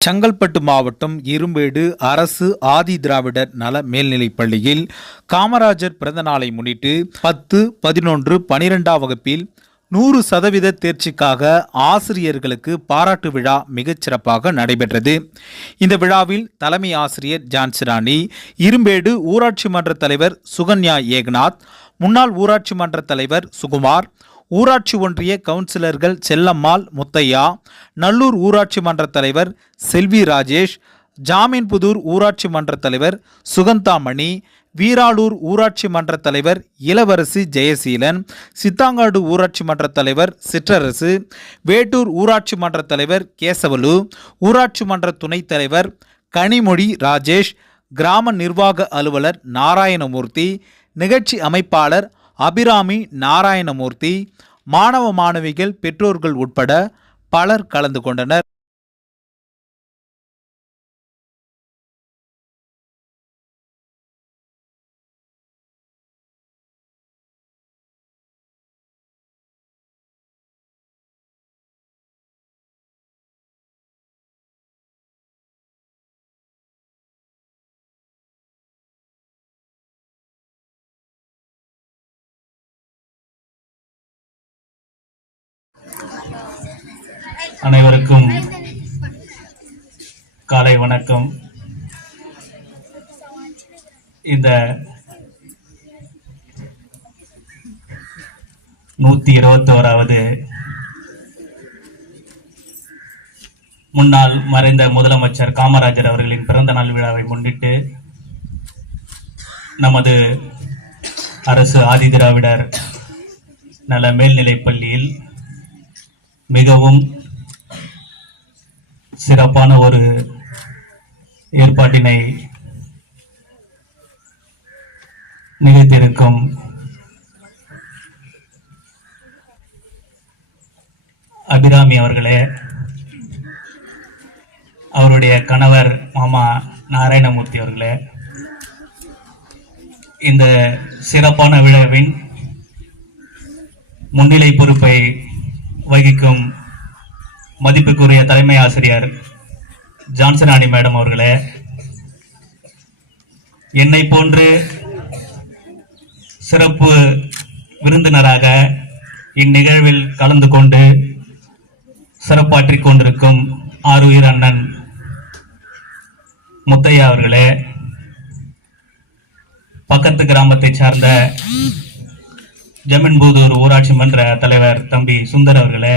செங்கல்பட்டு மாவட்டம் இரும்பேடு அரசு ஆதி திராவிடர் நல மேல்நிலைப் பள்ளியில் காமராஜர் பிறந்த நாளை முன்னிட்டு பத்து பதினொன்று பனிரெண்டாம் வகுப்பில் நூறு சதவீத தேர்ச்சிக்காக ஆசிரியர்களுக்கு பாராட்டு விழா மிகச்சிறப்பாக நடைபெற்றது. இந்த விழாவில் தலைமை ஆசிரியர் ஜான்சிராணி இரும்பேடு ஊராட்சி மன்ற தலைவர் சுகன்யா ஏக்நாத் முன்னாள் ஊராட்சி மன்ற தலைவர் சுகுமார் ஊராட்சி ஒன்றிய கவுன்சிலர்கள் செல்லம்மாள் முத்தையா நல்லூர் ஊராட்சி மன்ற தலைவர் செல்வி ராஜேஷ் ஜாமீன்புதூர் ஊராட்சி மன்ற தலைவர் சுகந்தாமணி வீராளூர் ஊராட்சி மன்ற தலைவர் இளவரசி ஜெயசீலன் சித்தாங்காடு ஊராட்சி மன்ற தலைவர் சிற்றரசு வேட்டூர் ஊராட்சி மன்ற தலைவர் கேசவலு ஊராட்சி மன்ற துணைத் தலைவர் கனிமொழி ராஜேஷ் கிராம நிர்வாக அலுவலர் நாராயணமூர்த்தி நிகழ்ச்சி அமைப்பாளர் அபிராமி நாராயணமூர்த்தி மாணவ மாணவிகள் பெற்றோர்கள் உட்பட பலர் கலந்து கொண்டனர். அனைவருக்கும் காலை வணக்கம். இந்த நூத்தி இருபத்தோராவது முன்னாள் மறைந்த முதலமைச்சர் காமராஜர் அவர்களின் பிறந்த நாள் விழாவை முன்னிட்டு நமது அரசு ஆதிதிராவிடர் நல மேல்நிலைப் பள்ளியில் மிகவும் சிறப்பான ஒரு ஏற்பாட்டினை நிகழ்த்தியிருக்கும் அபிராமி அவர்களே அவருடைய கணவர் மாமா நாராயணமூர்த்தி அவர்களே இந்த சிறப்பான விழாவின் முன்னிலை பொறுப்பை வகிக்கும் மதிப்புக்குரிய தலைமை ஆசிரியர் ஜான்சன் ஜான்சனானி மேடம் அவர்களே என்னை போன்று சிறப்பு விருந்தினராக இந்நிகழ்வில் கலந்து கொண்டு சிறப்பாற்றிக் கொண்டிருக்கும் ஆறுயிர் அண்ணன் முத்தையா அவர்களே பக்கத்து கிராமத்தை சார்ந்த ஜமீன்பூதூர் ஊராட்சி மன்ற தலைவர் தம்பி சுந்தர் அவர்களே